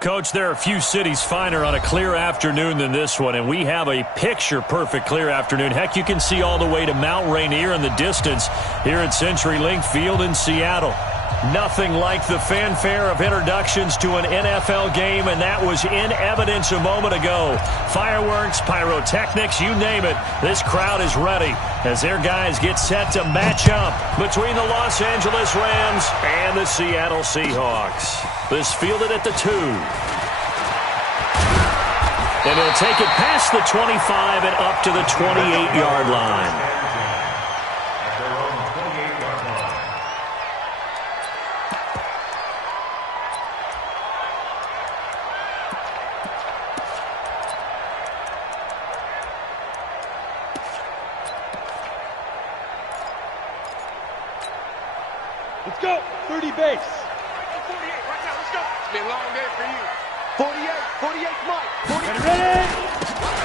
Coach, there are a few cities finer on a clear afternoon than this one, and we have a picture-perfect clear afternoon. Heck, you can see all the way to Mount Rainier in the distance here at CenturyLink Field in Seattle. Nothing like the fanfare of introductions to an NFL game, and that was in evidence a moment ago. Fireworks, pyrotechnics, you name it. This crowd is ready as their guys get set to match up between the Los Angeles Rams and the Seattle Seahawks. This fielded at the 2. And he'll take it past the 25 and up to the 28-yard line. Let's go. 30 base. 48 right now. Let's go. It's been a long day for you. 48, Mike. 40. Ready?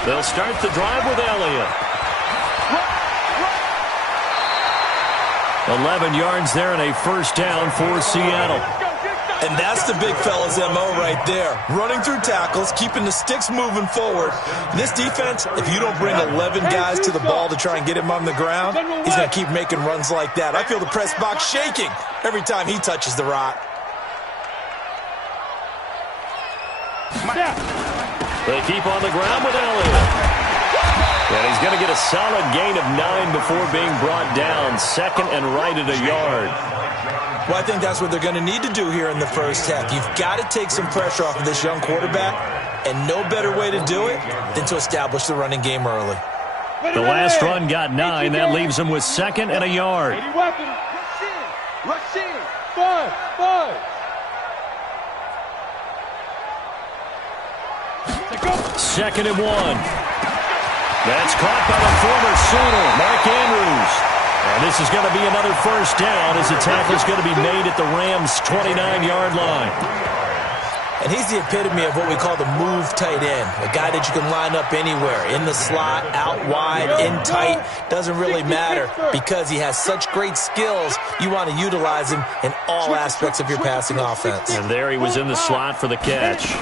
They'll start the drive with Elliott. 11 yards there and a first down for Seattle. And that's the big fella's MO right there. Running through tackles, keeping the sticks moving forward. This defense, if you don't bring 11 guys to the ball to try and get him on the ground, he's going to keep making runs like that. I feel the press box shaking every time he touches the rock. They keep on the ground with Elliott. And he's going to get a solid gain of 9 before being brought down. Second and right at a yard. Well, I think that's what they're going to need to do here in the first half. You've got to take some pressure off of this young quarterback, and no better way to do it than to establish the running game early. The last run got 9. That leaves him with second and a yard. Rush in. 5. Second and 1. That's caught by the former Sooner, Mark Andrews. And this is going to be another first down as the tackle is going to be made at the Rams' 29-yard line. And he's the epitome of what we call the move tight end, a guy that you can line up anywhere, in the slot, out wide, in tight, doesn't really matter because he has such great skills. You want to utilize him in all aspects of your passing offense. And there he was in the slot for the catch.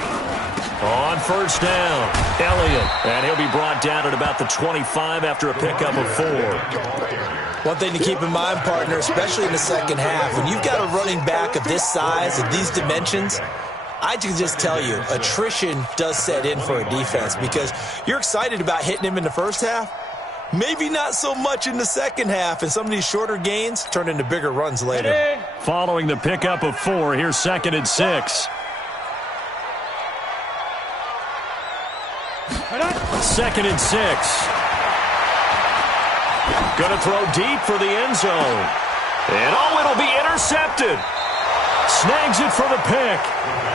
On first down, Elliott, and he'll be brought down at about the 25 after a pickup of 4. One thing to keep in mind, partner, especially in the second half, when you've got a running back of this size, of these dimensions, I can just tell you, attrition does set in for a defense because you're excited about hitting him in the first half, maybe not so much in the second half, and some of these shorter gains turn into bigger runs later. Following the pickup of 4, here's second and 6. Second and 6. Going to throw deep for the end zone. And it'll be intercepted. Snags it for the pick.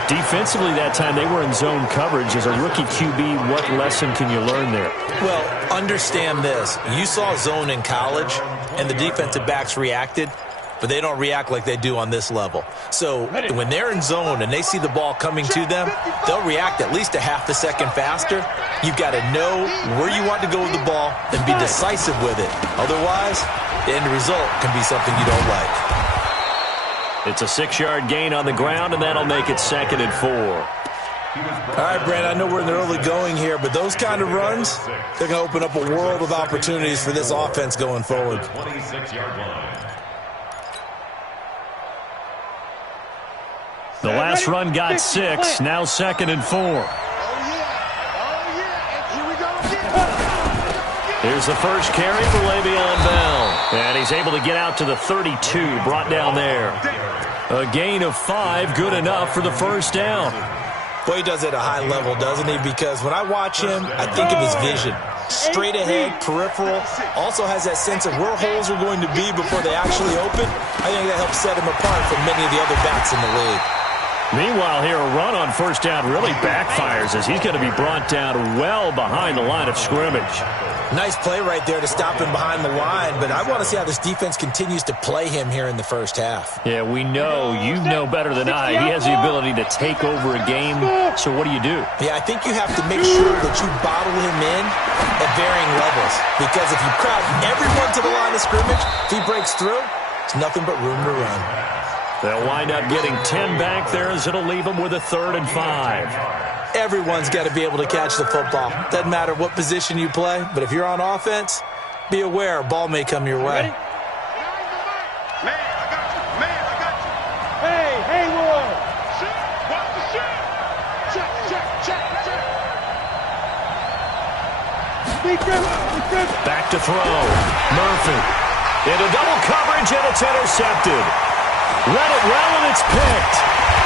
Defensively that time, they were in zone coverage. As a rookie QB, what lesson can you learn there? Well, understand this. You saw zone in college, and the defensive backs reacted, but they don't react like they do on this level. So when they're in zone and they see the ball coming to them, they'll react at least a half a second faster. You've got to know where you want to go with the ball and be decisive with it. Otherwise, the end result can be something you don't like. It's a 6-yard gain on the ground, and that'll make it second and 4. All right, Brand, I know we're in the early going here, but those kind of runs, they're going to open up a world of opportunities for this offense going forward. The last run got 6, now second and 4. Here's the first carry for Le'Veon Bell. And he's able to get out to the 32, brought down there. A gain of 5, good enough for the first down. Boy, he does it at a high level, doesn't he? Because when I watch him, I think of his vision. Straight ahead, peripheral, also has that sense of where holes are going to be before they actually open. I think that helps set him apart from many of the other backs in the league. Meanwhile, here, a run on first down really backfires as he's going to be brought down well behind the line of scrimmage. Nice play right there to stop him behind the line, but I want to see how this defense continues to play him here in the first half. Yeah, we know, you know better than I, he has the ability to take over a game, so what do you do? Yeah, I think you have to make sure that you bottle him in at varying levels, because if you crowd everyone to the line of scrimmage, if he breaks through, it's nothing but room to run. They'll wind up getting 10 back there as it'll leave them with a 3rd and 5. Everyone's got to be able to catch the football. Doesn't matter what position you play, but if you're on offense, be aware a ball may come your way. Man, I got you. Man, I got you. Hey, Hayward! Shit. Watch the shit. Check. Back to throw. Murphy. Into double coverage, and it's intercepted. Read it well, and it's picked.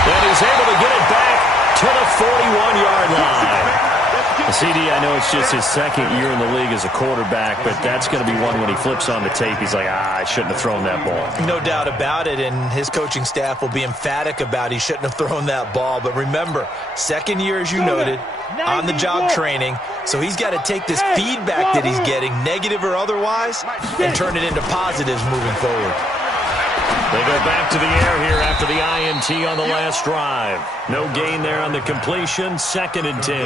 And he's able to get it back to the 41-yard line. CD, I know it's just his 2nd year in the league as a quarterback, but that's going to be one when he flips on the tape. He's like, I shouldn't have thrown that ball. No doubt about it, and his coaching staff will be emphatic about he shouldn't have thrown that ball. But remember, 2nd year, as you noted, on-the-job training, so he's got to take this feedback that he's getting, negative or otherwise, and turn it into positives moving forward. They go back to the air here after the INT on the last drive. No gain there on the completion, 2nd and 10.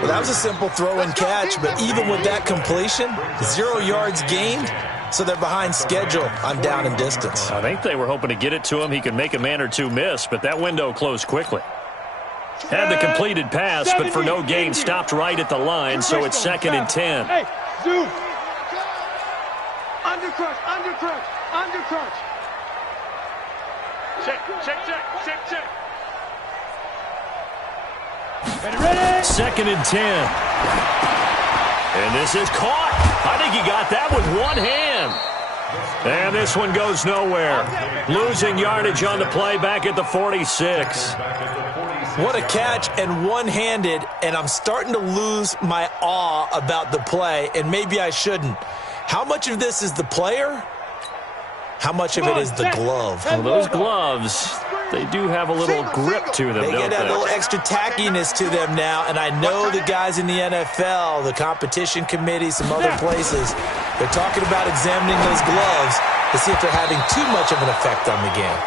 Well, that was a simple throw and catch, but even with that completion, 0 yards gained, so they're behind schedule on down and distance. I think they were hoping to get it to him. He could make a man or two miss, but that window closed quickly. Had the completed pass, but for no gain, stopped right at the line, so it's 2nd and 10. Hey, zoom. Undercrunch. Check. Ready? 2nd and 10. And this is caught. I think he got that with one hand. And this one goes nowhere. Losing yardage on the play back at the 46. What a catch, and one-handed, and I'm starting to lose my awe about the play, and maybe I shouldn't. How much of this is the player? How much of it is the glove? Well, those gloves, they do have a little grip to them, They don't get a they? little extra tackiness to them now, and I know the guys in the NFL, the competition committee, some other places, they're talking about examining those gloves to see if they're having too much of an effect on the game.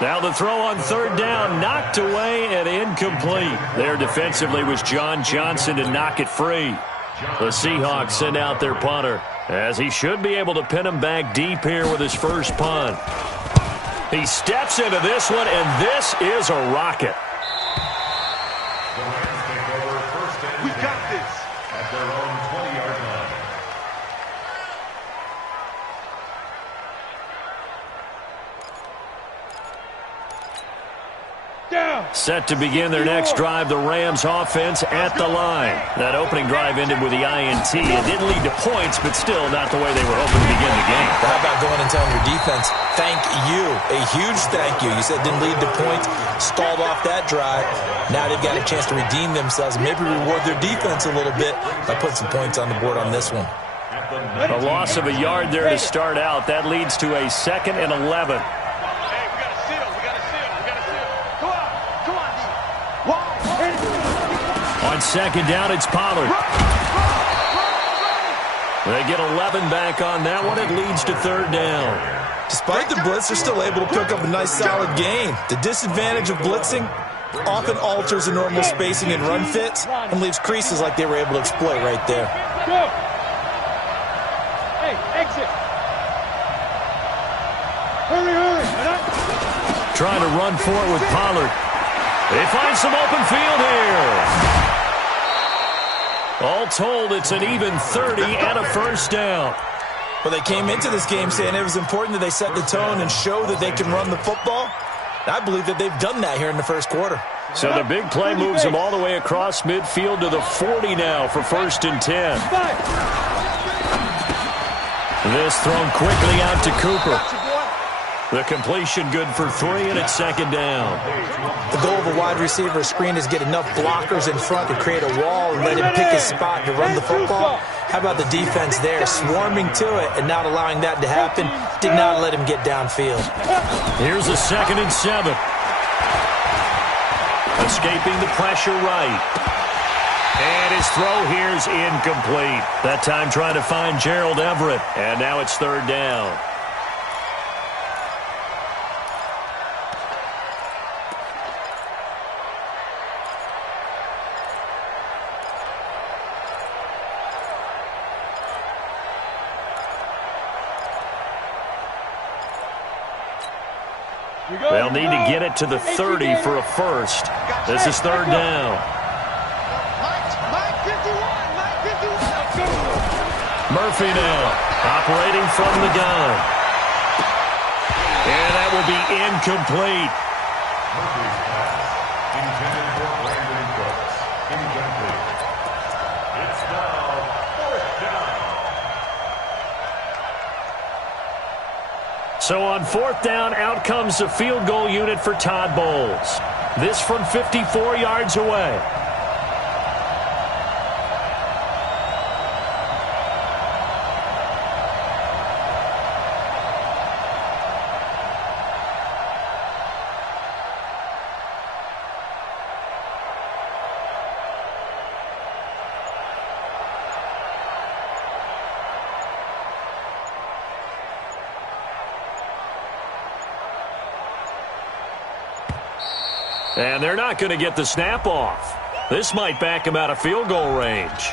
Now the throw on 3rd down, knocked away and incomplete. There defensively was John Johnson to knock it free. The Seahawks send out their punter, as he should be able to pin him back deep here with his first punt. He steps into this one, and this is a rocket. We got this. At their own 20-yard line. Down. Set to begin their next drive, the Rams offense at the line. That opening drive ended with the INT. It didn't lead to points, but still not the way they were hoping to begin the game. How about going and telling your defense, thank you, a huge thank you. You said it didn't lead to points, stalled off that drive. Now they've got a chance to redeem themselves and maybe reward their defense a little bit by putting some points on the board on this one. A loss of a yard there to start out. That leads to a 2nd and 11. On 2nd down, it's Pollard. They get 11 back on that one. It leads to 3rd down. Despite the blitz, they're still able to pick up a nice solid gain. The disadvantage of blitzing often alters the normal spacing and run fits and leaves creases like they were able to exploit right there. Go. Hey, exit. Hurry. Trying to run for it with Pollard. They find some open field here. All told, it's an even 30 and a 1st down. Well, they came into this game saying it was important that they set the tone and show that they can run the football. I believe that they've done that here in the first quarter. So the big play moves them all the way across midfield to the 40 now for 1st and 10. This thrown quickly out to Cooper. The completion good for 3, and it's 2nd down. The goal of a wide receiver screen is get enough blockers in front to create a wall and let him pick his spot to run the football. How about the defense there, swarming to it and not allowing that to happen? Did not let him get downfield. Here's a 2nd and 7. Escaping the pressure right. And his throw here is incomplete. That time trying to find Gerald Everett. And now it's 3rd down. They'll need to get it to the 30 for a first. This is third down. Murphy now, operating from the gun. And that will be incomplete. Murphy's pass, intended for Brandon Cooks. Incomplete. It's now fourth down. So on fourth down, out comes the field goal unit for Todd Bowles. This from 54 yards away. And they're not going to get the snap off. This might back them out of field goal range.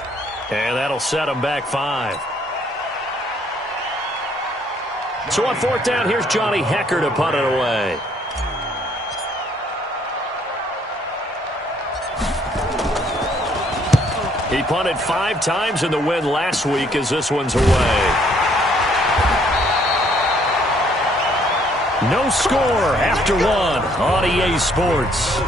And that'll set them back 5. So on fourth down, here's Johnny Hecker to punt it away. He punted 5 times in the win last week as this one's away. No score after 1 on EA Sports.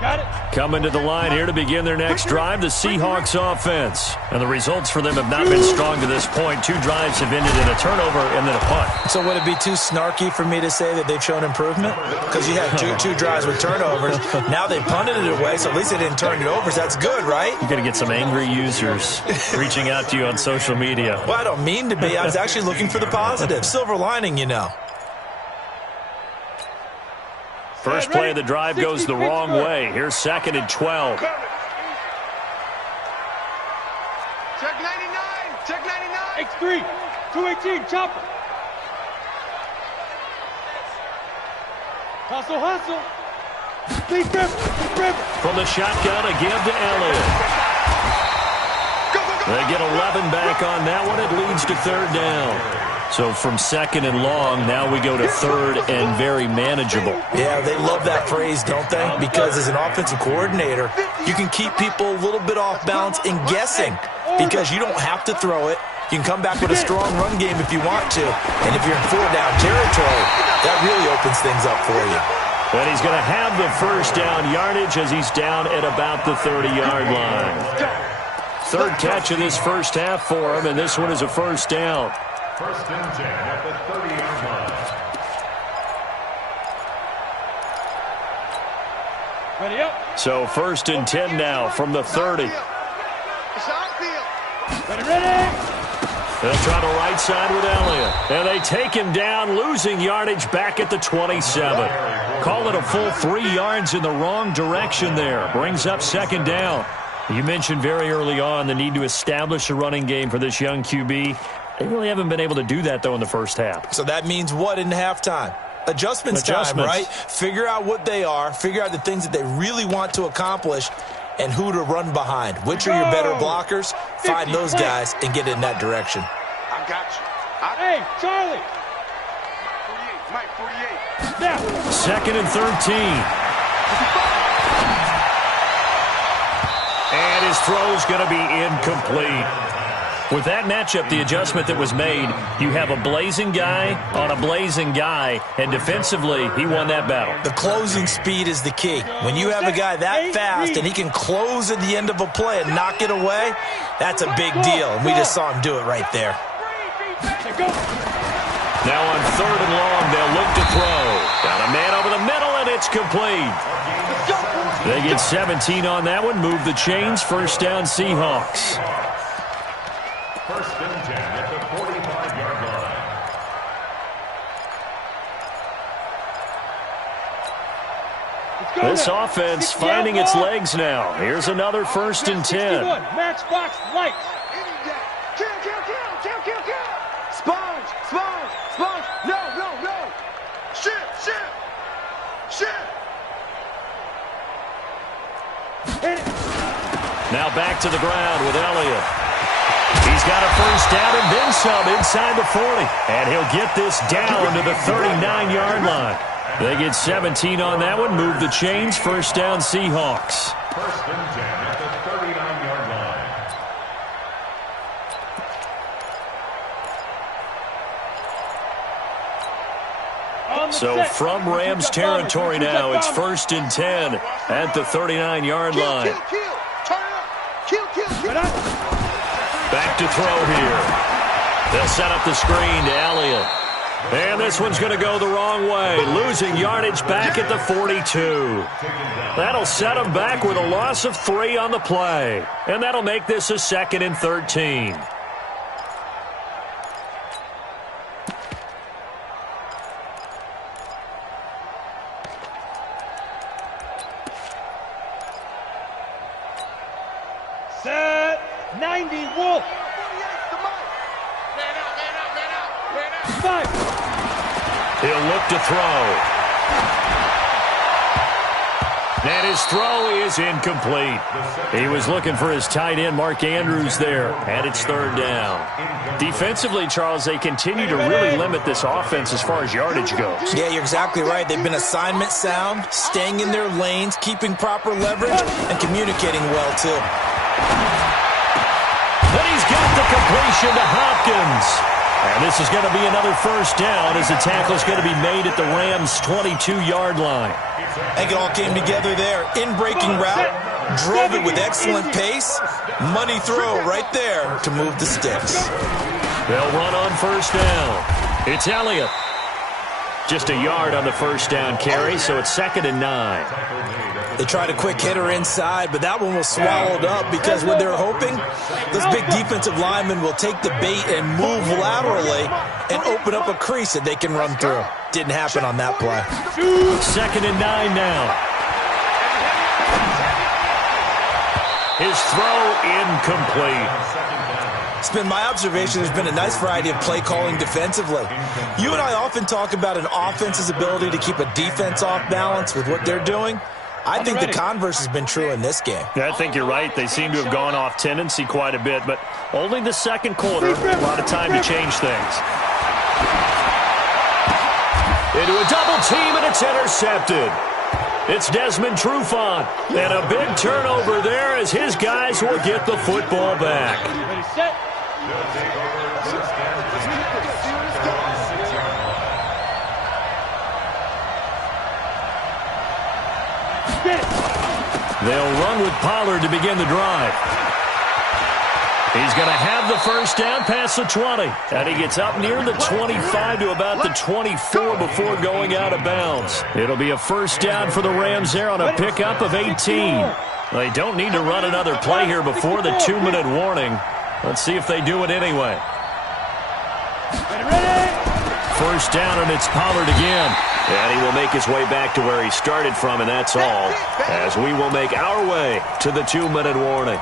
Got it. Coming to the line here to begin their next drive, the Seahawks offense. And the results for them have not been strong to this point. 2 drives have ended in a turnover and then a punt. So would it be too snarky for me to say that they've shown improvement? Because you had two drives with turnovers. Now they punted it away, so at least they didn't turn it over. So that's good, right? You're going to get some angry users reaching out to you on social media. Well, I don't mean to be. I was actually looking for the positive. Silver lining, you know. First play of the drive goes the wrong way. Here's 2nd and 12. Check 99. Check 99. X3. 218. Chopper. Hustle, hustle. Big river. From the shotgun, a give to Elliott. They get 11 back on that one. It leads to third down. So from 2nd and long, now we go to 3rd and very manageable. Yeah, they love that phrase, don't they? Because as an offensive coordinator, you can keep people a little bit off balance and guessing because you don't have to throw it. You can come back with a strong run game if you want to. And if you're in 4-down territory, that really opens things up for you. And he's going to have the first down yardage as he's down at about the 30-yard line. 3rd catch of this first half for him, and this one is a first down. First and 10 at the 30-yard line. Ready up. So 1st and 10 now from the 30. It's outfield. Ready. They'll try the right side with Elliott. And they take him down, losing yardage back at the 27. Call it a full 3 yards in the wrong direction there. Brings up 2nd down. You mentioned very early on the need to establish a running game for this young QB. They really haven't been able to do that, though, in the first half. So that means what in halftime? Adjustments time, right? Figure out what they are, figure out the things that they really want to accomplish, and who to run behind. Which are your better blockers? Find those guys and get in that direction. I got you. Hey, Charlie. Mike 48. Now. 2nd and 13. And his throw's going to be incomplete. With that matchup, the adjustment that was made, you have a blazing guy on a blazing guy, and defensively, he won that battle. The closing speed is the key. When you have a guy that fast and he can close at the end of a play and knock it away, that's a big deal, and we just saw him do it right there. Now on 3rd and long, they'll look to throw. Got a man over the middle, and it's complete. They get 17 on that one, move the chains, first down Seahawks. First and 10 at the 45-yard line. This offense finding its legs now. Here's another 1st and 10. Matchbox lights. Kill. Sponge. No. Shit. Now back to the ground with Elliott. He's got a first down and then some inside the 40. And he'll get this down to the 39-yard line. They get 17 on that one. Move the chains. First down, Seahawks. First and 10 at the 39-yard line. So from Rams territory now, it's first and 10 at the 39-yard line. Back to throw here. They'll set up the screen to Elliott. And this one's going to go the wrong way. Losing yardage back at the 42. That'll set them back with a loss of 3 on the play. And that'll make this a 2nd and 13. Set 90 Wolf. Five. He'll look to throw. And his throw is incomplete. He was looking for his tight end, Mark Andrews, there. And it's 3rd down. Defensively, Charles, they continue to really limit this offense as far as yardage goes. Yeah, you're exactly right. They've been assignment sound, staying in their lanes, keeping proper leverage, and communicating well, too. But he's got the completion to Hopkins. And this is going to be another first down as the tackle is going to be made at the Rams' 22-yard line. I think it all came together there. In-breaking route, drove it with excellent pace. Money throw right there to move the sticks. They'll run on first down. It's Elliott. Just a yard on the first down carry, so it's 2nd and 9. They tried a quick hitter inside, but that one was swallowed up because what they're hoping, those big defensive linemen will take the bait and move laterally and open up a crease that they can run through. Didn't happen on that play. 2nd and 9 now. His throw incomplete. It's been my observation there's been a nice variety of play calling defensively. You and I often talk about an offense's ability to keep a defense off balance with what they're doing. I think the converse has been true in this game. Yeah, I think you're right. They seem to have gone off tendency quite a bit, but only the second quarter, a lot of time to change things. Into a double team, and it's intercepted. It's Desmond Trufant, and a big turnover there as his guys will get the football back. Ready, set. They'll run with Pollard to begin the drive. He's going to have the first down past the 20. And he gets up near the 25 to about the 24 before going out of bounds. It'll be a first down for the Rams there on a pickup of 18. They don't need to run another play here before the 2-minute warning. Let's see if they do it anyway. First down, and it's Pollard again. And he will make his way back to where he started from, and that's all, as we will make our way to the 2-minute warning.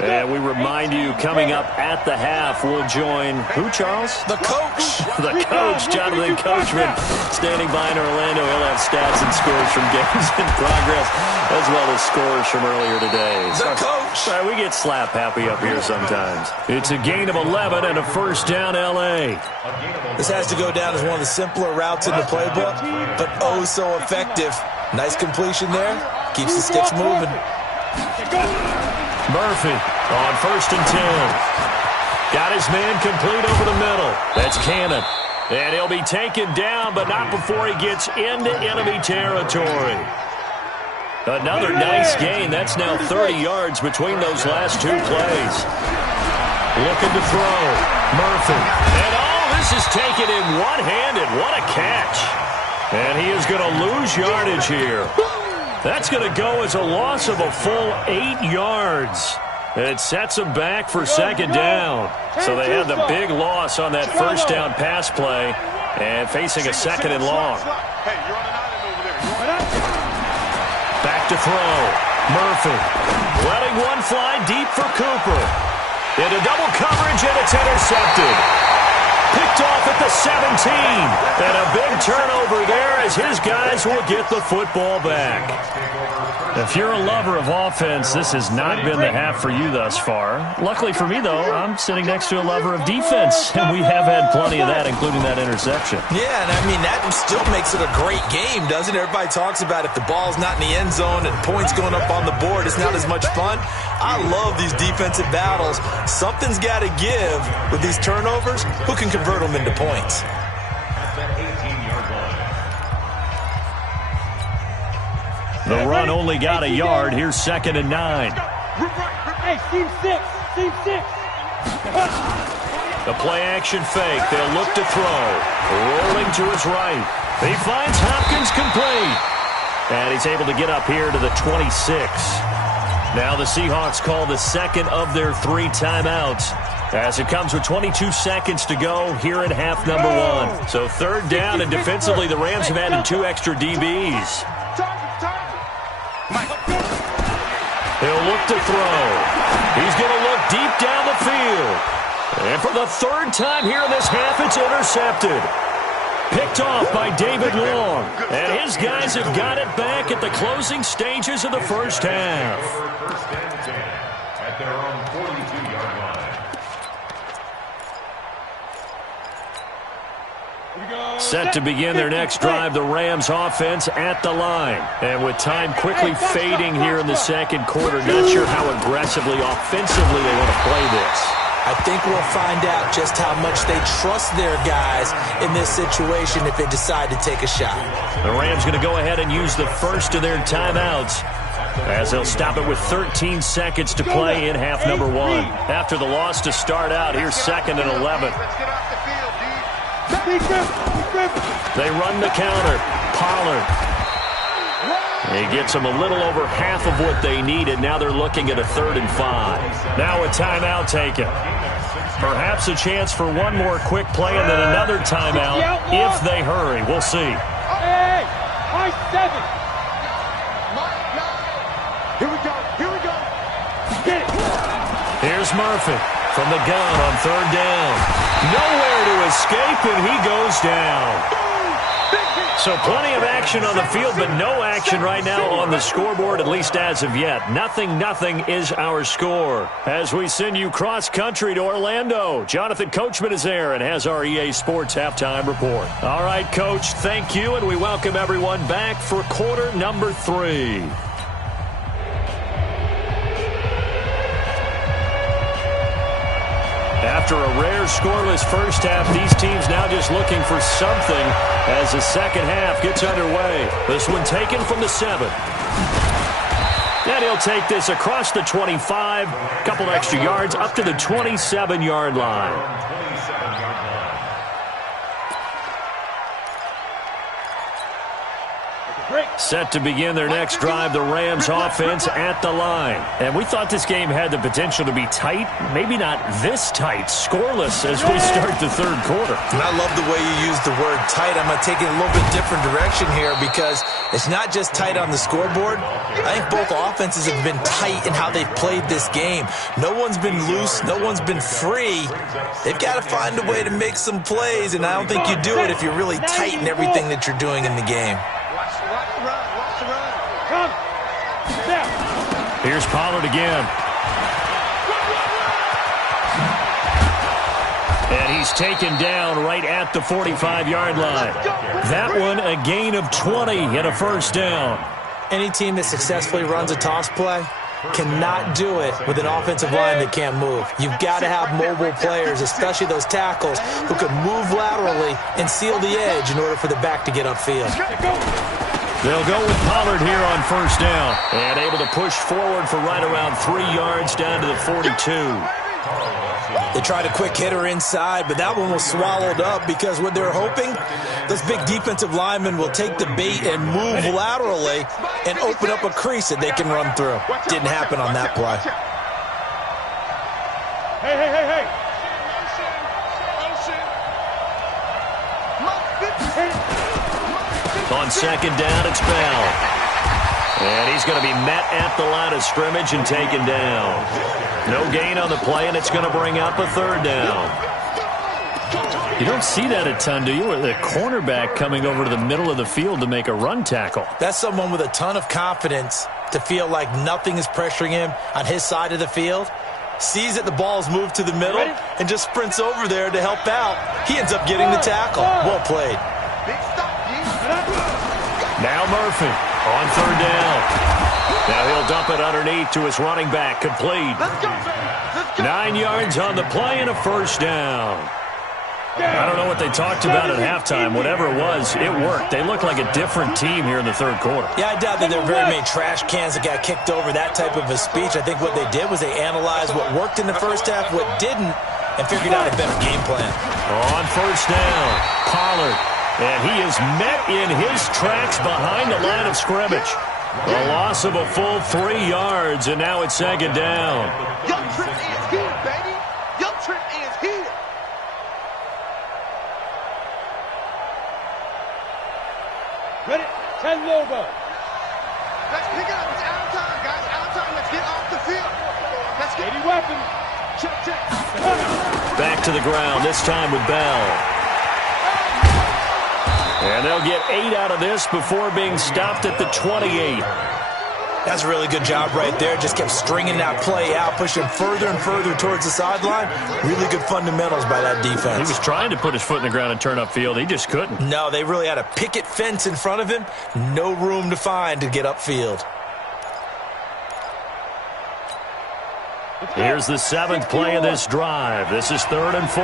And we remind you, coming up at the half, we'll join who, Charles? The coach. The coach, Jonathan Coachman, standing by in Orlando. He'll have stats and scores from games in progress, as well as scores from earlier today. The coach. Sorry, we get slap happy up here sometimes. It's a gain of 11 and a first down, L.A. This has to go down as one of the simpler routes in the playbook, but oh so effective. Nice completion there. Keeps the sticks moving. Murphy on first and 10. Got his man complete over the middle. That's Cannon. And he'll be taken down, but not before he gets into enemy territory. Another nice gain. That's now 30 yards between those last two plays. Looking to throw. Murphy. And this is taken in one-handed. What a catch. And he is going to lose yardage here. That's going to go as a loss of a full 8 yards. It sets them back for second down. So they had the big loss on that first down pass play and facing a second and long. Back to throw. Murphy letting one fly deep for Cooper. Into double coverage, and it's intercepted. Picked off at the 17. And a big turnover there as his guys will get the football back. If you're a lover of offense, this has not been the half for you thus far. Luckily for me, though, I'm sitting next to a lover of defense, and we have had plenty of that, including that interception. Yeah, and I mean, that still makes it a great game, doesn't it? Everybody talks about if the ball's not in the end zone and points going up on the board, it's not as much fun. I love these defensive battles. Something's got to give with these turnovers. Who can convert them into points? The run only got a yard. Here's 2nd and 9. Hey, team 6. Team 6. The play action fake. They'll look to throw. Rolling to his right. He finds Hopkins complete. And he's able to get up here to the 26. Now the Seahawks call the second of their 3 timeouts, as it comes with 22 seconds to go here in half number 1. So 3rd down, and defensively the Rams have added 2 extra DBs. He'll look to throw. He's going to look deep down the field. And for the 3rd time here in this half, it's intercepted. Picked off by David Long. And his guys have got it back at the closing stages of the first half. First and 10 at their own 42-yard line. Set to begin their next drive, the Rams offense at the line. And with time quickly fading here in the second quarter, not sure how aggressively, offensively they want to play this. I think we'll find out just how much they trust their guys in this situation if they decide to take a shot. The Rams going to go ahead and use the first of their timeouts, as they'll stop it with 13 seconds to play in half number 1. After the loss to start out, here's 2nd and 11. They run the counter. Pollard. He gets them a little over half of what they needed. Now they're looking at a 3rd and 5. Now a timeout taken. Perhaps a chance for one more quick play and then another timeout if they hurry. We'll see. Hey, high 7. Here we go. Here we go. Get it. Here's Murphy from the gun on 3rd down. Nowhere to escape, and he goes down. So plenty of action on the field, but no action right now on the scoreboard, at least as of yet. 0-0 is our score. As we send you cross-country to Orlando, Jonathan Coachman is there and has our EA Sports halftime report. All right, Coach, thank you, and we welcome everyone back for quarter number 3. After a rare scoreless first half, these teams now just looking for something as the second half gets underway. This one taken from the 7. And he'll take this across the 25, a couple extra yards, up to the 27-yard line. Set to begin their next drive, the Rams offense at the line. And we thought this game had the potential to be tight, maybe not this tight, scoreless as we start the 3rd quarter. And I love the way you use the word tight. I'm going to take it a little bit different direction here because it's not just tight on the scoreboard. I think both offenses have been tight in how they've played this game. No one's been loose. No one's been free. They've got to find a way to make some plays, and I don't think you do it if you're really tight in everything that you're doing in the game. Here's Pollard again. And he's taken down right at the 45-yard line. That one a gain of 20 and a first down. Any team that successfully runs a toss play cannot do it with an offensive line that can't move. You've got to have mobile players, especially those tackles, who can move laterally and seal the edge in order for the back to get upfield. They'll go with Pollard here on first down. And able to push forward for right around 3 yards down to the 42. They tried a quick hitter inside, but that one was swallowed up because what they're hoping, those big defensive linemen will take the bait and move laterally and open up a crease that they can run through. Didn't happen on that play. Hey. On second down, it's Bell. And he's going to be met at the line of scrimmage and taken down. No gain on the play, and it's going to bring up a 3rd down. You don't see that a ton, do you? With a cornerback coming over to the middle of the field to make a run tackle. That's someone with a ton of confidence to feel like nothing is pressuring him on his side of the field. Sees that the ball is moved to the middle and just sprints over there to help out. He ends up getting the tackle. Well played. Now Murphy on third down. Now he'll dump it underneath to his running back. Complete. 9 yards on the play and a first down. I don't know what they talked about at halftime. Whatever it was, it worked. They look like a different team here in the third quarter. Yeah, I doubt that there were very many trash cans that got kicked over, that type of a speech. I think what they did was they analyzed what worked in the first half, what didn't, and figured out a better game plan. On first down, Pollard. And he is met in his tracks behind the line of scrimmage. A loss of a full 3 yards, and now it's second down. Young Trent is here, baby. Young Trent is here. Ready? 10 Lobo. Let's pick it up. It's out of time, guys. Out of time. Let's get off the field. Let's get 80 weapon. check, check. Back to the ground, this time with Bell. And they'll get 8 out of this before being stopped at the 28. That's a really good job right there. Just kept stringing that play out, pushing further and further towards the sideline. Really good fundamentals by that defense. He was trying to put his foot in the ground and turn upfield. He just couldn't. No, they really had a picket fence in front of him. No room to find to get upfield. Here's the 7th play of this drive. This is 3rd and 4.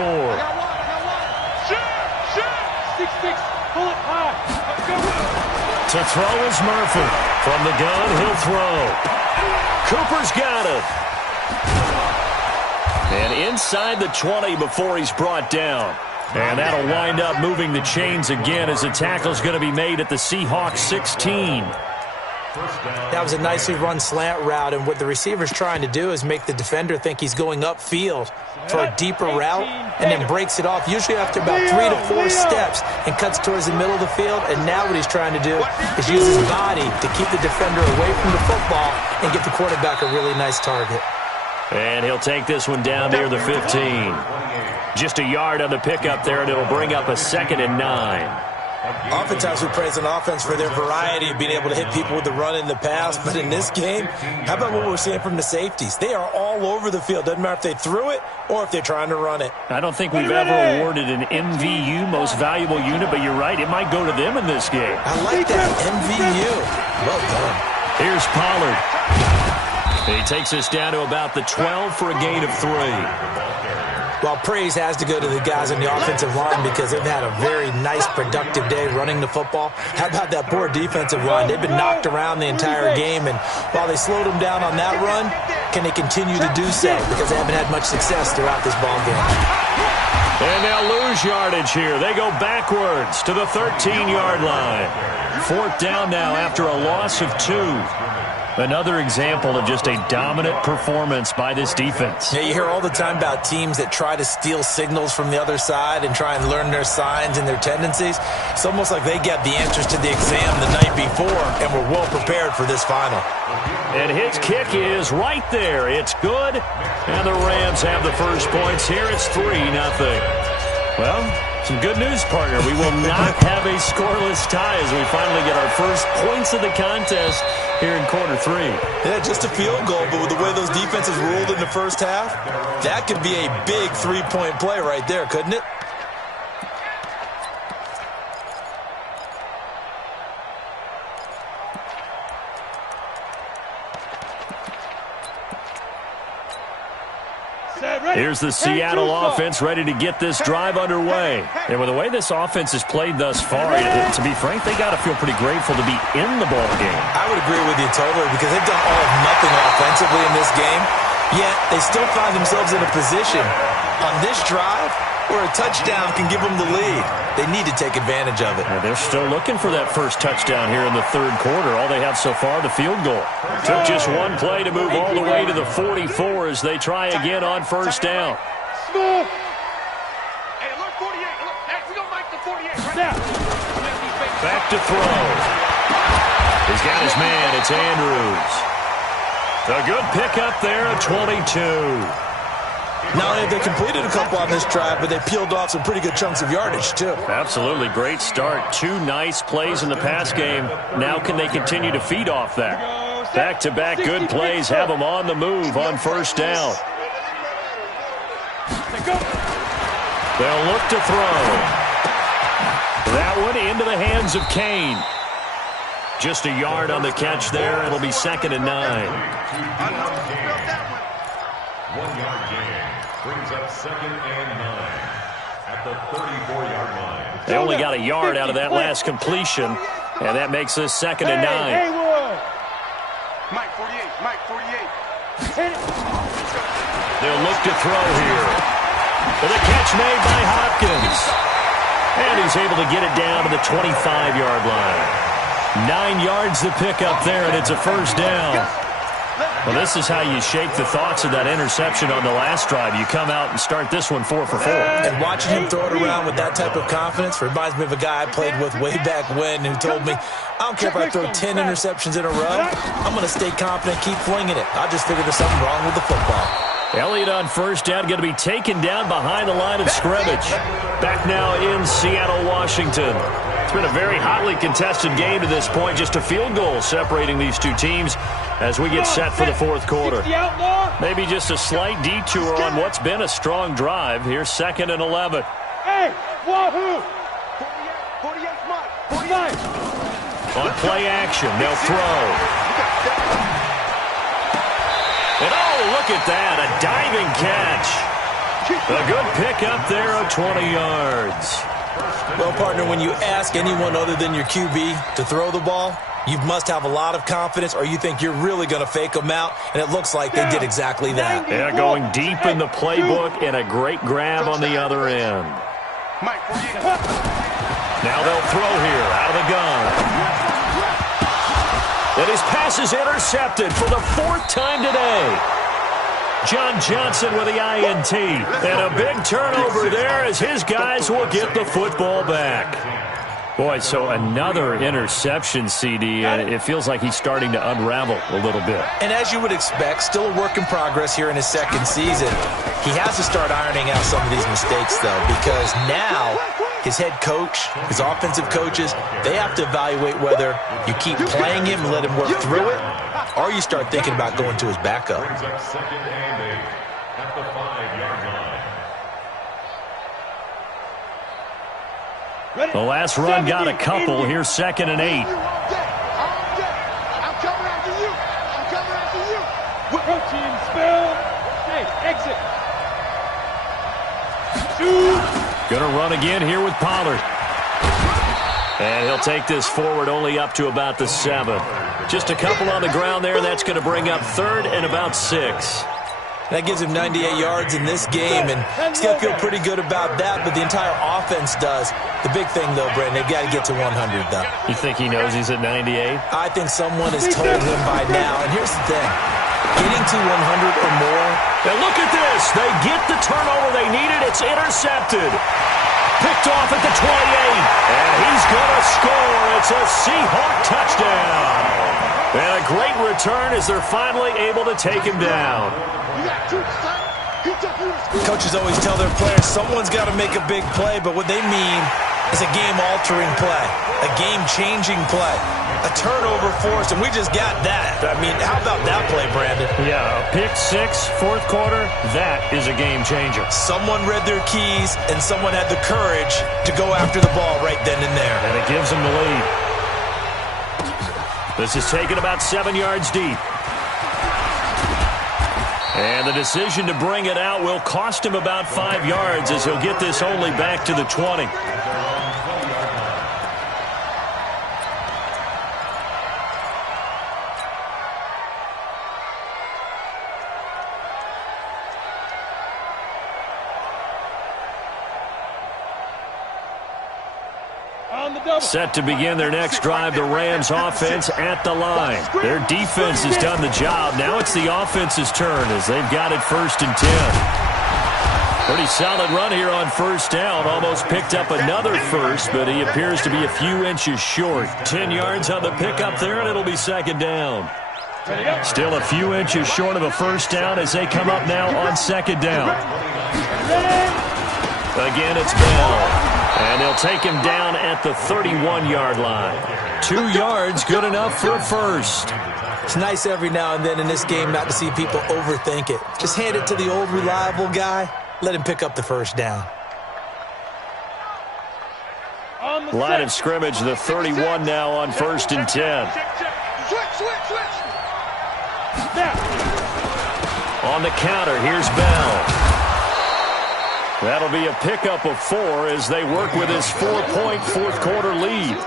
Six. Pull it high. To throw is Murphy. From the gun, he'll throw. Cooper's got it. And inside the 20 before he's brought down. And that'll wind up moving the chains again as the tackle's going to be made at the Seahawks 16. That was a nicely run slant route, and what the receiver's trying to do is make the defender think he's going upfield for a deeper route and then breaks it off, usually after about 3 to 4 steps, and cuts towards the middle of the field. And now what he's trying to do is use his body to keep the defender away from the football and get the quarterback a really nice target. And he'll take this one down near the 15. Just a yard on the pickup there, and it'll bring up a 2nd and 9. Oftentimes we praise an offense for their variety of being able to hit people with the run in the pass, but in this game, how about what we're seeing from the safeties? They are all over the field. Doesn't matter if they threw it or if they're trying to run it. I don't think we've ever awarded an MVU, most valuable unit, but you're right, it might go to them in this game. I like that, MVU. Well done. Here's Pollard. He takes us down to about the 12 for a gain of 3. Well, praise has to go to the guys on the offensive line because they've had a very nice, productive day running the football. How about that poor defensive line? They've been knocked around the entire game, and while they slowed them down on that run, can they continue to do so? Because they haven't had much success throughout this ball game. And they'll lose yardage here. They go backwards to the 13-yard line. 4th down now after a loss of 2. Another example of just a dominant performance by this defense. Yeah, you hear all the time about teams that try to steal signals from the other side and try and learn their signs and their tendencies. It's almost like they get the answers to the exam the night before and were well prepared for this final. And his kick is right there. It's good. And the Rams have the first points here. It's 3-0. Well, some good news, partner. We will not have a scoreless tie as we finally get our first points of the contest here in quarter 3. Yeah, just a field goal, but with the way those defenses ruled in the first half, that could be a big 3-point play right there, couldn't it? Here's the Seattle offense ready to get this drive underway. And with the way this offense has played thus far, to be frank, they got to feel pretty grateful to be in the ball game. I would agree with you totally because they've done all of nothing offensively in this game, yet they still find themselves in a position on this drive where a touchdown can give them the lead. They need to take advantage of it. And they're still looking for that first touchdown here in the 3rd quarter. All they have so far, the field goal. Took just one play to move all the way to the 44 as they try again on first down. Hey, look, 48. Look, we're going to make the 48 right now. Back to throw. He's got his man. It's Andrews. A good pickup there at 22. Not only have they completed a couple on this drive, but they peeled off some pretty good chunks of yardage, too. Absolutely. Great start. 2 nice plays in the pass game. Now can they continue to feed off that? Back-to-back good plays have them on the move on first down. They'll look to throw. That one into the hands of Kane. Just a yard on the catch there. It'll be 2nd and 9. 1-yard gain brings up 2nd and 9 at the 34-yard line. They only got a yard out of that last completion, and that makes this 2nd and 9. Mike 48, Mike 48. They'll look to throw here. With a catch made by Hopkins. And he's able to get it down to the 25-yard line. 9 yards to pick up there, and it's a first down. Well, this is how you shake the thoughts of that interception on the last drive. You come out and start this one 4 for 4. And watching him throw it around with that type of confidence reminds me of a guy I played with way back when who told me, I don't care if I throw 10 interceptions in a row, I'm going to stay confident, keep flinging it. I just figured there's something wrong with the football. Elliott on first down, going to be taken down behind the line of scrimmage. Back now in Seattle, Washington. It's been a very hotly contested game to this point. Just a field goal separating these two teams as we get set for the fourth quarter. Maybe just a slight detour on what's been a strong drive. Here's 2nd and 11. Hey, Wahoo! 48 Mike. 49. On play action, they'll throw. And oh, look at that, a diving catch. A good pickup there of 20 yards. Well, partner, when you ask anyone other than your QB to throw the ball, you must have a lot of confidence or you think you're really going to fake them out, and it looks like they did exactly that. Yeah, going deep in the playbook and a great grab on the other end. Mike 48. Now they'll throw here out of the gun. And his pass is intercepted for the 4th time today. John Johnson with the INT. And a big turnover there as his guys will get the football back. Boy, so another interception, CD, and it feels like he's starting to unravel a little bit. And as you would expect, still a work in progress here in his 2nd season. He has to start ironing out some of these mistakes, though, because now his head coach, his offensive coaches, they have to evaluate whether you keep playing him and let him work through it, or you start thinking about going to his backup. Brings up 2nd and 8 at the 5-yard line. The last run got a couple. Here's 2nd and 8. I'm coming after you. I'm coming after you. Protein spill. Hey, exit. Shoot. Gonna run again here with Pollard. And he'll take this forward only up to about the 7. Just a couple on the ground there. That's going to bring up 3rd and about 6. That gives him 98 yards in this game, and he's got to feel pretty good about that, but the entire offense does. The big thing, though, Brandon, they've got to get to 100, though. You think he knows he's at 98? I think someone has told him by now, and here's the thing. Getting to 100 or more. And look at this. They get the turnover they needed. It's intercepted. Picked off at the 28. And he's going to score. It's a Seahawk touchdown. And a great return as they're finally able to take him down. Coaches always tell their players someone's got to make a big play, but what they mean is a game-altering play, a game-changing play, a turnover forced, and we just got that. I mean, how about that play, Brandon? Yeah, a pick 6, 4th quarter, that is a game-changer. Someone read their keys, and someone had the courage to go after the ball right then and there. And it gives them the lead. This is taken about 7 yards deep. And the decision to bring it out will cost him about 5 yards as he'll get this only back to the 20. Set to begin their next drive, the Rams offense at the line. Their defense has done the job. Now it's the offense's turn as they've got it 1st and 10. Pretty solid run here on first down. Almost picked up another first, but he appears to be a few inches short. 10 yards on the pickup there, and it'll be 2nd down. Still a few inches short of a first down as they come up now on second down. Again, it's Bell. And they'll take him down at the 31-yard line. 2 yards, good enough for a first. It's nice every now and then in this game not to see people overthink it. Just hand it to the old reliable guy. Let him pick up the first down. Line of scrimmage, the 31 now on 1st and 10. Switch. On the counter, here's Bell. That'll be a pickup of 4 as they work with his 4-point fourth-quarter lead.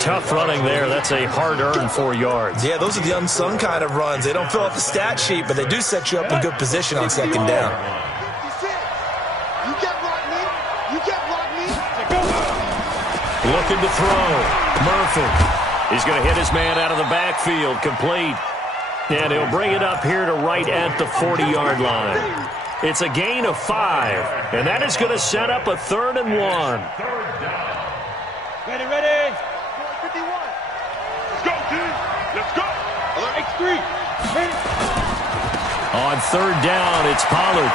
Tough running there. That's a hard-earned 4 yards. Yeah, those are the unsung kind of runs. They don't fill out the stat sheet, but they do set you up in good position on second down. You can't block me. Looking to throw. Murphy. He's going to hit his man out of the backfield. Complete. And he'll bring it up here to right at the 40-yard line. It's a gain of 5, and that is going to set up a 3rd and 1. Ready. 51. Let's go, team. Let's go. X3. On 3rd down, it's Pollard.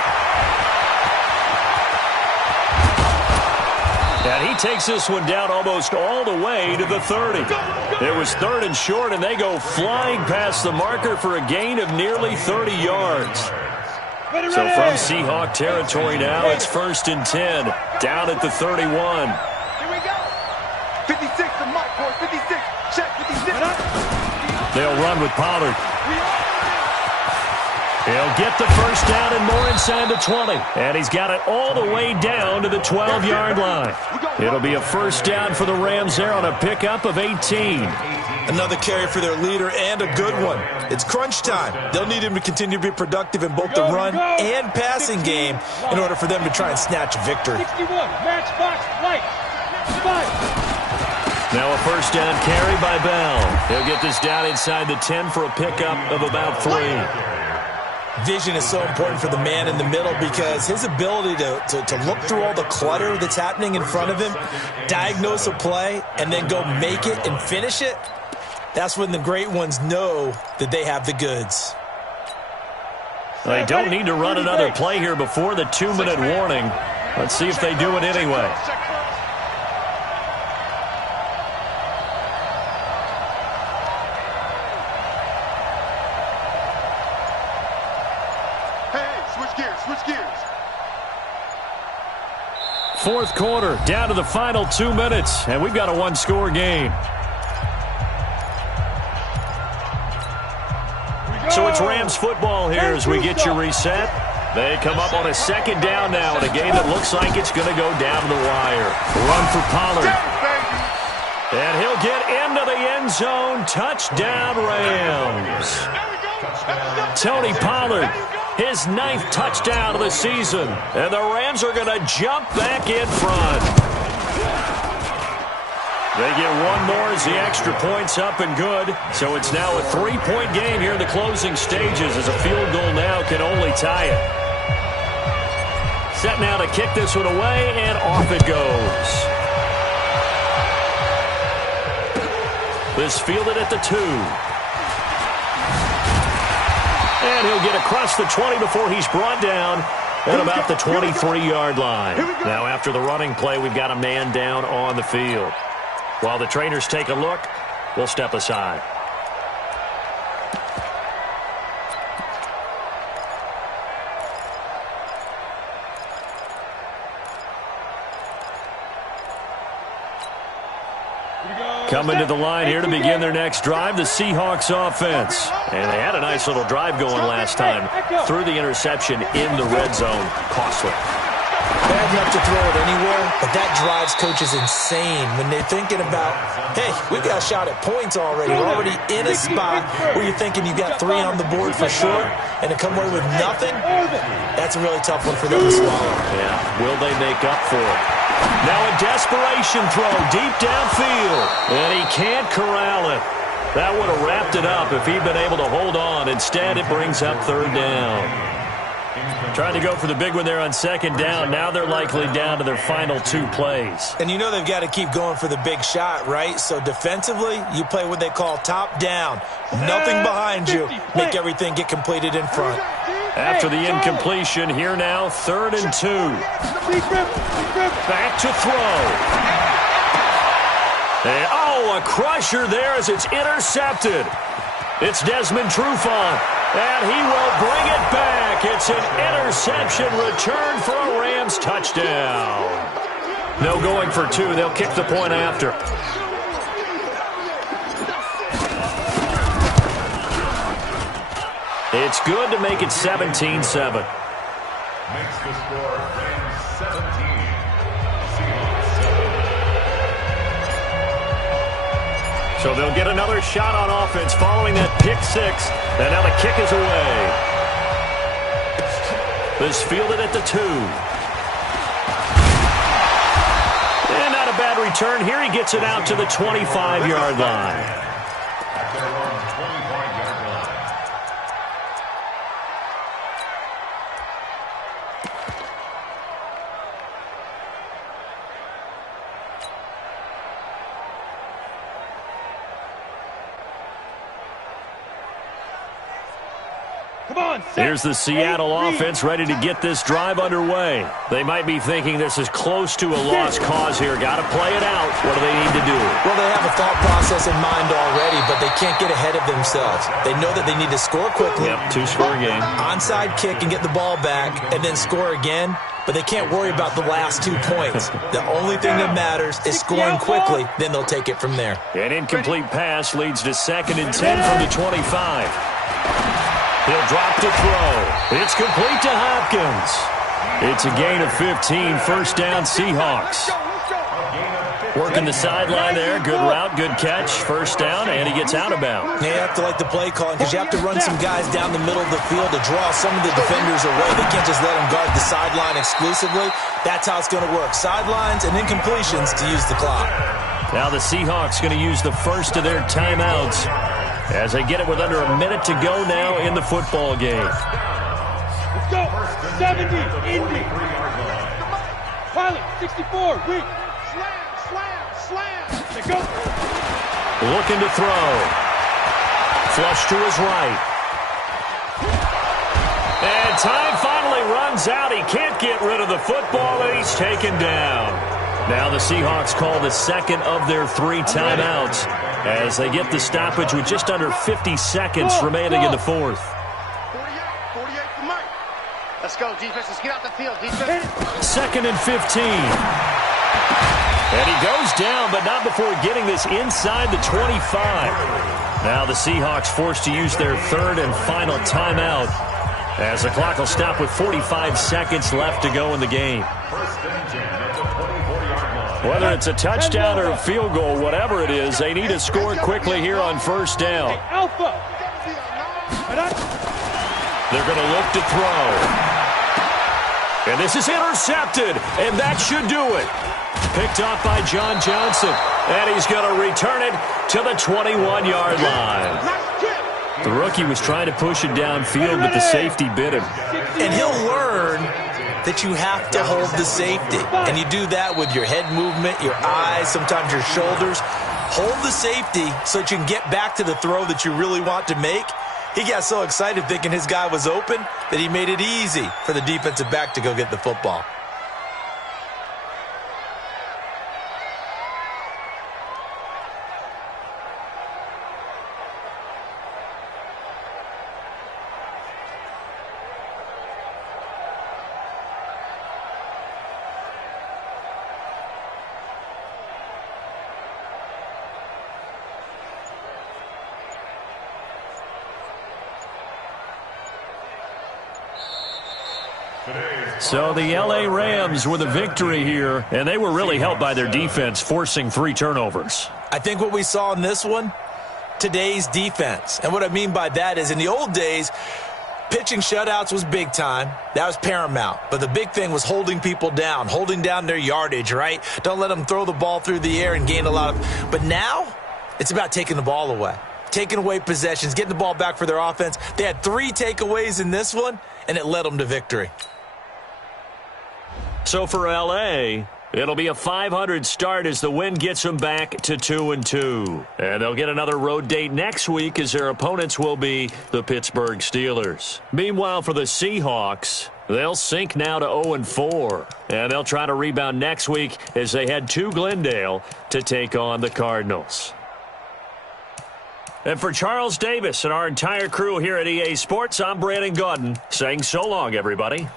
And he takes this one down almost all the way to the 30. It was 3rd and short, and they go flying past the marker for a gain of nearly 30 yards. So from Seahawk territory now, it's 1st and 10, down at the 31. Here we go. 56 to Mike, boy. 56. Check 56. They'll run with Pollard. He'll get the first down and more inside the 20. And he's got it all the way down to the 12-yard line. It'll be a first down for the Rams there on a pickup of 18. Another carry for their leader and a good one. It's crunch time. They'll need him to continue to be productive in both the run and passing game in order for them to try and snatch a victory. 61, matchbox, right. 5. Now a first down carry by Bell. He'll get this down inside the 10 for a pickup of about 3. Vision is so important for the man in the middle because his ability to look through all the clutter that's happening in front of him, diagnose a play, and then go make it and finish it, that's when the great ones know that they have the goods. They don't need to run another play here before the 2-minute warning. Let's see if they do it anyway. Switch gears. 4th quarter, down to the final 2 minutes, and we've got a 1-score game. So it's Rams football here as we get you reset. They come up on a 2nd down now in a game that looks like it's going to go down to the wire. Run for Pollard. And he'll get into the end zone. Touchdown, Rams. Tony Pollard. His 9th touchdown of the season. And the Rams are going to jump back in front. They get one more as the extra point's up and good. So it's now a 3-point game here in the closing stages as a field goal now can only tie it. Set now to kick this one away, and off it goes. This fielded at the 2. And he'll get across the 20 before he's brought down at about the 23-yard line. Now after the running play, we've got a man down on the field. While the trainers take a look, we'll step aside. Coming to the line here to begin their next drive, the Seahawks offense. And they had a nice little drive going last time. Threw the interception in the red zone. Costly. Bad enough to throw it anywhere, but that drives coaches insane when they're thinking about, hey, we've got a shot at points already. We're already in a spot where you're thinking you've got 3 on the board for sure, and to come away with nothing, that's a really tough one for them to swallow. Yeah, will they make up for it? Now a desperation throw deep downfield, and he can't corral it. That would have wrapped it up if he'd been able to hold on. Instead, it brings up 3rd down. Trying to go for the big one there on second down. Now they're likely down to their final 2 plays. And you know they've got to keep going for the big shot, right? So defensively, you play what they call top down. Nothing behind you. Make everything get completed in front. After the incompletion, here now, 3rd and 2. Back to throw. And, a crusher there as it's intercepted. It's Desmond Trufant, and he will bring it back. It's an interception return for a Rams touchdown. No going for 2. They'll kick the point after. It's good to make it 17-7. Makes the score Rams 17. So they'll get another shot on offense following that pick 6. And now the kick is away. This fielded at the 2. And not a bad return. Here he gets it out to the 25-yard line. At their own 25-yard line. Here's the Seattle offense ready to get this drive underway. They might be thinking this is close to a lost cause here. Got to play it out. What do they need to do? Well, they have a thought process in mind already, but they can't get ahead of themselves. They know that they need to score quickly. Yep, 2-score game. Onside kick and get the ball back, and then score again. But they can't worry about the last 2 points. The only thing that matters is scoring quickly. Then they'll take it from there. An incomplete pass leads to 2nd and 10 from the 25. He'll drop to throw. It's complete to Hopkins. It's a gain of 15. First down, Seahawks. Working the sideline there. Good route, good catch. First down, and he gets out of bounds. You have to like the play calling because you have to run some guys down the middle of the field to draw some of the defenders away. They can't just let them guard the sideline exclusively. That's how it's going to work. Sidelines and incompletions to use the clock. Now the Seahawks going to use the first of their timeouts as they get it with under a minute to go now in the football game. Let's go. 70, Indy. Pilot, 64, weak. Slam. Let's go. Looking to throw. Flush to his right. And time finally runs out. He can't get rid of the football, and he's taken down. Now the Seahawks call the second of their 3 timeouts as they get the stoppage with just under 50 seconds remaining in the fourth. 48 for Mike. Let's go, defense. Let's get out the field, defense. 2nd and 15. And he goes down, but not before getting this inside the 25. Now the Seahawks forced to use their 3rd and final timeout as the clock will stop with 45 seconds left to go in the game. Whether it's a touchdown or a field goal, whatever it is, they need to score quickly here on first down. Alpha. They're going to look to throw. And this is intercepted, and that should do it. Picked off by John Johnson, and he's going to return it to the 21-yard line. The rookie was trying to push it downfield, but the safety bit him. And he'll learn that you have to hold the safety. And you do that with your head movement, your eyes, sometimes your shoulders. Hold the safety so that you can get back to the throw that you really want to make. He got so excited thinking his guy was open that he made it easy for the defensive back to go get the football. So the L.A. Rams with a victory here, and they were really helped by their defense, forcing 3 turnovers. I think what we saw in this one, today's defense. And what I mean by that is in the old days, pitching shutouts was big time. That was paramount. But the big thing was holding people down, holding down their yardage, right? Don't let them throw the ball through the air and gain a lot of. But now, it's about taking the ball away. taking away possessions, getting the ball back for their offense. They had 3 takeaways in this one, and it led them to victory. So for L.A., it'll be a 500 start as the win gets them back to 2-2. And they'll get another road date next week as their opponents will be the Pittsburgh Steelers. Meanwhile, for the Seahawks, they'll sink now to 0-4. And they'll try to rebound next week as they head to Glendale to take on the Cardinals. And for Charles Davis and our entire crew here at EA Sports, I'm Brandon Gaudin saying so long, everybody.